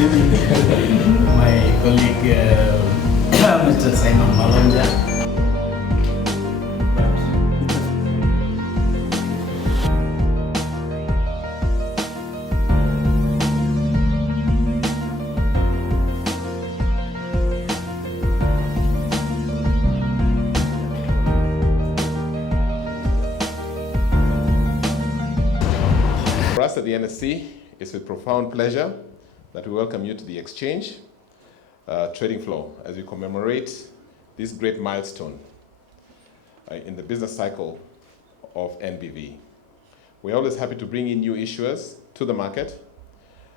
my colleague Mr. Simon Malanja. For us at the NSC, it's with profound pleasure that we welcome you to the exchange trading floor as we commemorate this great milestone in the business cycle of NBV. We're always happy to bring in new issuers to the market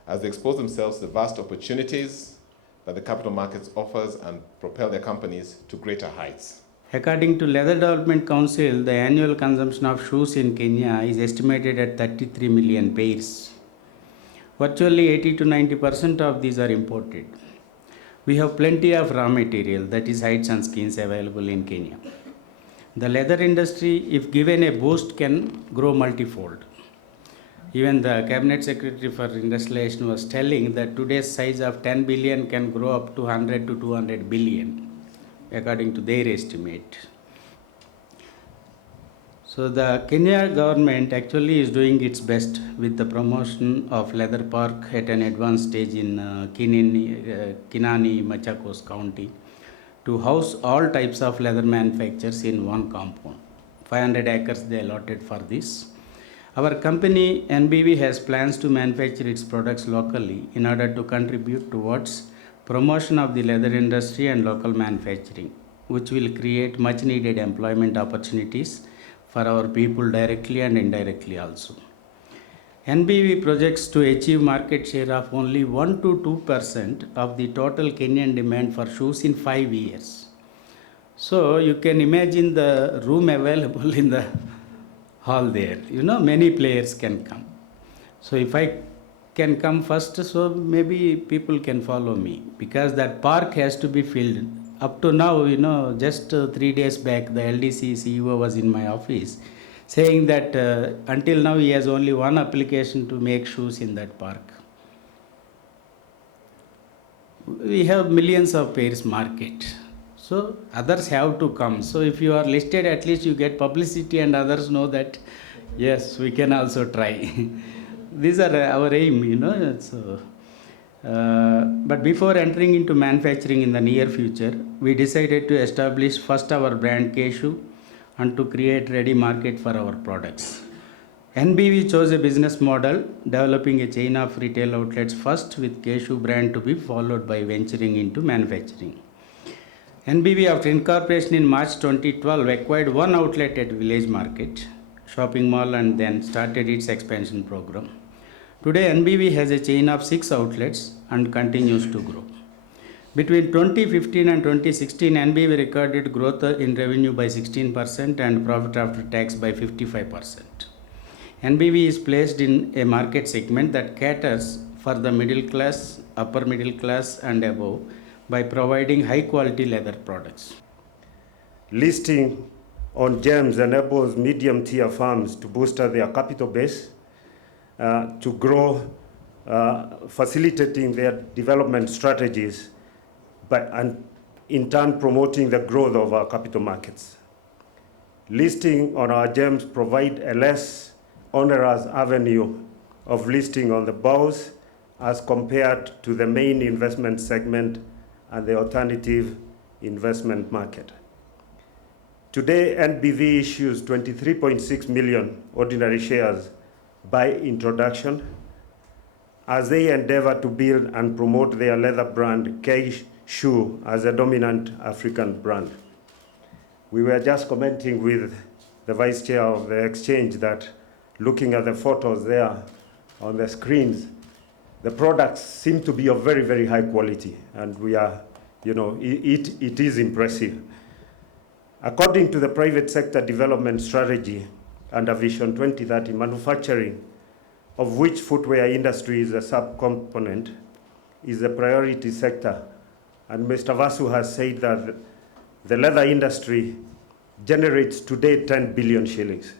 as they expose themselves to the vast opportunities that the capital markets offers and propel their companies to greater heights. According to Leather Development Council, the annual consumption of shoes in Kenya is estimated at 33 million pairs. Virtually 80 to 90% of these are imported. We have plenty of raw material, that is hides and skins, available in Kenya. The leather industry, if given a boost, can grow multifold. Even the Cabinet Secretary for Industrialization was telling that today's size of 10 billion can grow up to 100 to 200 billion, according to their estimate. So the Kenya government actually is doing its best with the promotion of Leather Park at an advanced stage in Kinani, Machakos County, to house all types of leather manufacturers in one compound. 500 acres they allotted for this. Our company NBV has plans to manufacture its products locally in order to contribute towards promotion of the leather industry and local manufacturing, which will create much needed employment opportunities for our people directly and indirectly also. NBV projects to achieve market share of only 1 to 2% of the total Kenyan demand for shoes in 5 years. So you can imagine the room available in the hall there. Many players can come. So if I can come first, so maybe people can follow me, because that park has to be filled. Up to now, just 3 days back, the LDC CEO was in my office saying that until now he has only one application to make shoes in that park. We have millions of pairs market. So others have to come. So if you are listed, at least you get publicity and others know that, yes, we can also try. These are our aim, So, but before entering into manufacturing in the near future, we decided to establish first our brand Keshu and to create ready market for our products. NBV chose a business model, developing a chain of retail outlets first with Keshu brand to be followed by venturing into manufacturing. NBV, after incorporation in March 2012, acquired one outlet at Village Market shopping mall and then started its expansion program. Today, NBV has a chain of 6 outlets and continues to grow. Between 2015 and 2016, NBV recorded growth in revenue by 16% and profit after tax by 55%. NBV is placed in a market segment that caters for the middle class, upper middle class and above by providing high quality leather products. Listing on GEMS enables medium tier firms to boost their capital base, to grow, facilitating their development strategies, and in turn promoting the growth of our capital markets. Listing on our GEMS provide a less onerous avenue of listing on the bourse as compared to the main investment segment and the alternative investment market. Today, NBV issues 23.6 million ordinary shares by introduction as they endeavor to build and promote their leather brand Keshu as a dominant African brand. We were just commenting with the Vice Chair of the Exchange that looking at the photos there on the screens, the products seem to be of very, very high quality, and we are, it is impressive. According to the private sector development strategy under Vision 2030, manufacturing, of which footwear industry is a subcomponent, is a priority sector. And Mr. Vasu has said that the leather industry generates today 10 billion shillings,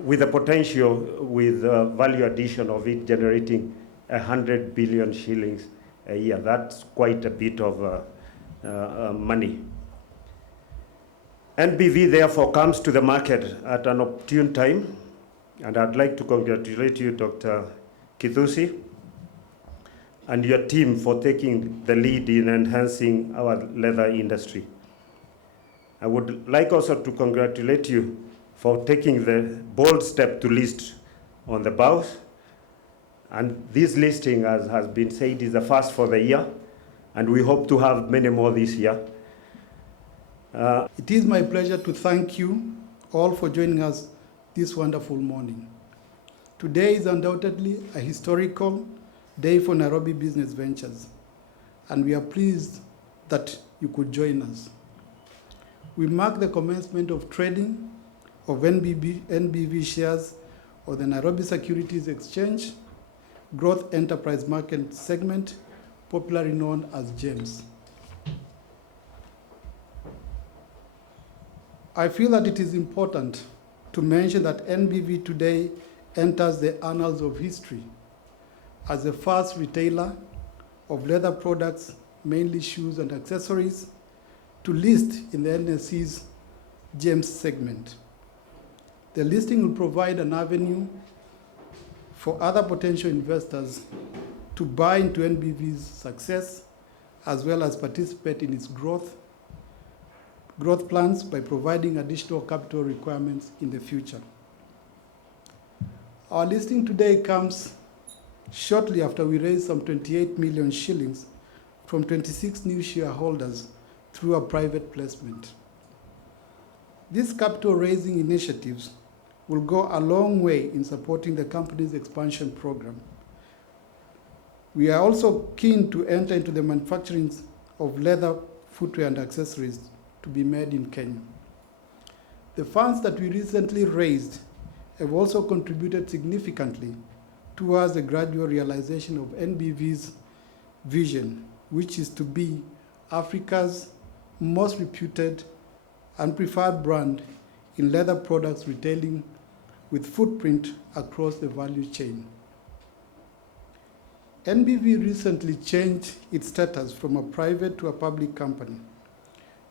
with the potential with value addition of it generating 100 billion shillings a year. That's quite a bit of money. NBV therefore comes to the market at an opportune time, and I'd like to congratulate you, Dr. Kithusi, and your team for taking the lead in enhancing our leather industry. I would like also to congratulate you for taking the bold step to list on the bourse. And this listing, as has been said, is the first for the year, and we hope to have many more this year. It is my pleasure to thank you all for joining us this wonderful morning. Today is undoubtedly a historical day for Nairobi Business Ventures, and we are pleased that you could join us. We mark the commencement of trading of NBV shares of the Nairobi Securities Exchange Growth Enterprise Market Segment, popularly known as GEMS. I feel that it is important to mention that NBV today enters the annals of history as the first retailer of leather products, mainly shoes and accessories, to list in the NSE's GEMS segment. The listing will provide an avenue for other potential investors to buy into NBV's success, as well as participate in its growth plans by providing additional capital requirements in the future. Our listing today comes shortly after we raised some 28 million shillings from 26 new shareholders through a private placement. These capital raising initiatives will go a long way in supporting the company's expansion program. We are also keen to enter into the manufacturing of leather, footwear, and accessories to be made in Kenya. The funds that we recently raised have also contributed significantly towards the gradual realization of NBV's vision, which is to be Africa's most reputed and preferred brand in leather products retailing with footprint across the value chain. NBV recently changed its status from a private to a public company.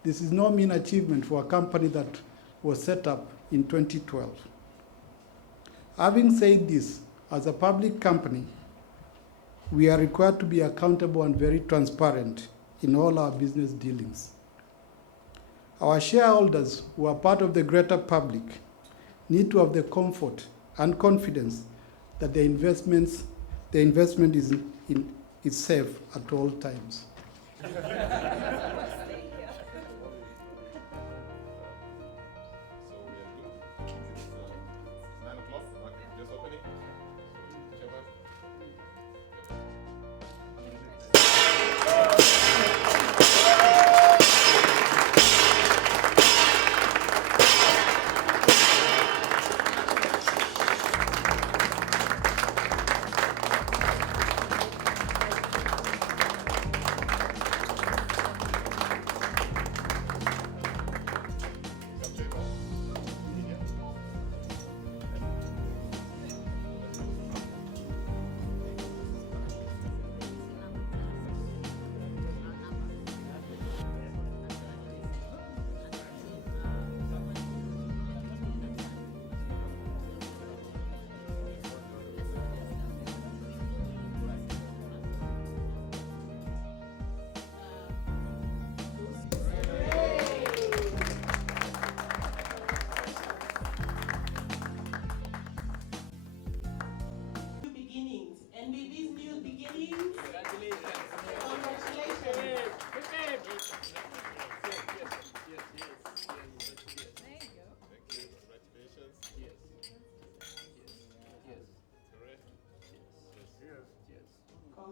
This is no mean achievement for a company that was set up in 2012. Having said this, as a public company, we are required to be accountable and very transparent in all our business dealings. Our shareholders, who are part of the greater public, need to have the comfort and confidence that the investment is safe at all times.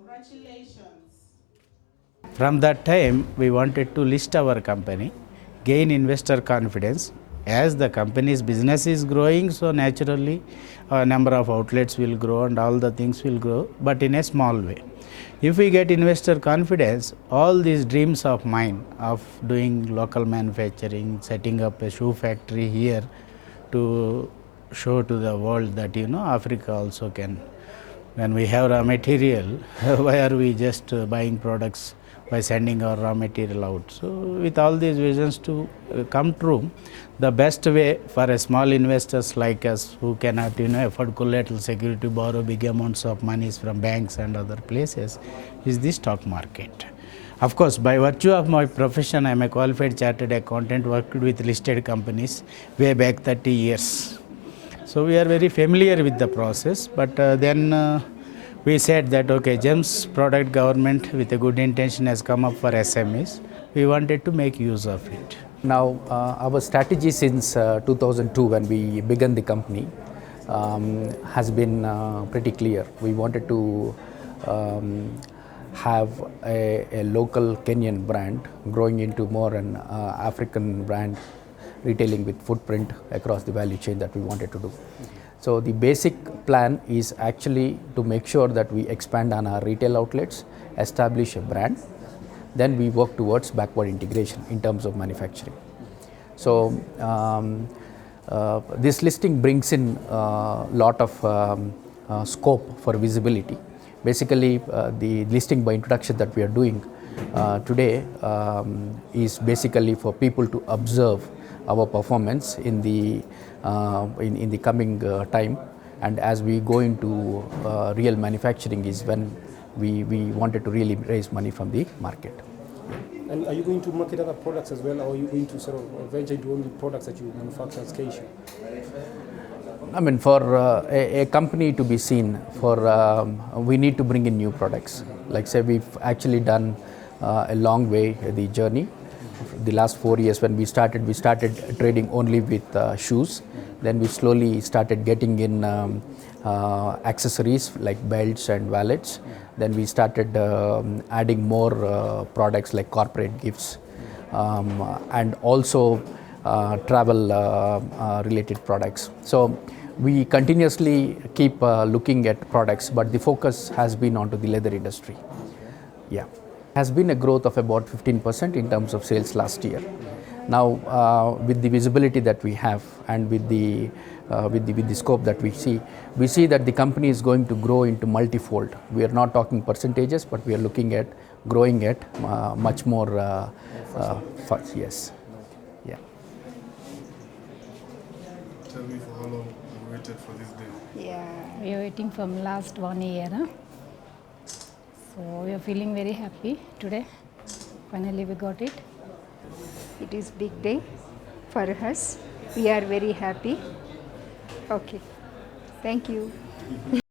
Congratulations. From that time, we wanted to list our company, gain investor confidence. As the company's business is growing, so naturally a number of outlets will grow and all the things will grow, but in a small way. If we get investor confidence, all these dreams of mine of doing local manufacturing, setting up a shoe factory here to show to the world that Africa also can When we have raw material, why are we just buying products by sending our raw material out? So, with all these visions to come true, the best way for a small investors like us who cannot afford collateral security to borrow big amounts of monies from banks and other places is the stock market. Of course, by virtue of my profession, I am a qualified chartered accountant, worked with listed companies way back 30 years. So we are very familiar with the process, but then we said that okay, GEMS product government with a good intention has come up for SMEs. We wanted to make use of it. Now, our strategy since 2002 when we began the company has been pretty clear. We wanted to have a local Kenyan brand growing into more an African brand retailing with footprint across the value chain that we wanted to do. So the basic plan is actually to make sure that we expand on our retail outlets, establish a brand, then we work towards backward integration in terms of manufacturing. So this listing brings in a lot of scope for visibility. Basically, the listing by introduction that we are doing today is basically for people to observe our performance in the coming time, and as we go into real manufacturing is when we wanted to really raise money from the market. And are you going to market other products as well, or are you going to sort of venture into only products that you manufacture at Station? I mean, for a company to be seen, we need to bring in new products. Like say, we've actually done a long way the journey. The last 4 years when we started trading only with shoes. Then we slowly started getting in accessories like belts and wallets. Then we started adding more products like corporate gifts and also travel related products. So we continuously keep looking at products, but the focus has been onto the leather industry. Yeah. Has been a growth of about 15% in terms of sales last year. Now, with the visibility that we have and with the scope that we see that the company is going to grow into multifold. We are not talking percentages, but we are looking at growing it much more fast. Yes. Yeah. Tell me for how long you waited for this day? Yeah, we are waiting from last 1 year. Huh? So we are feeling very happy today. Finally we got it. It is big day for us. We are very happy. Okay. Thank you.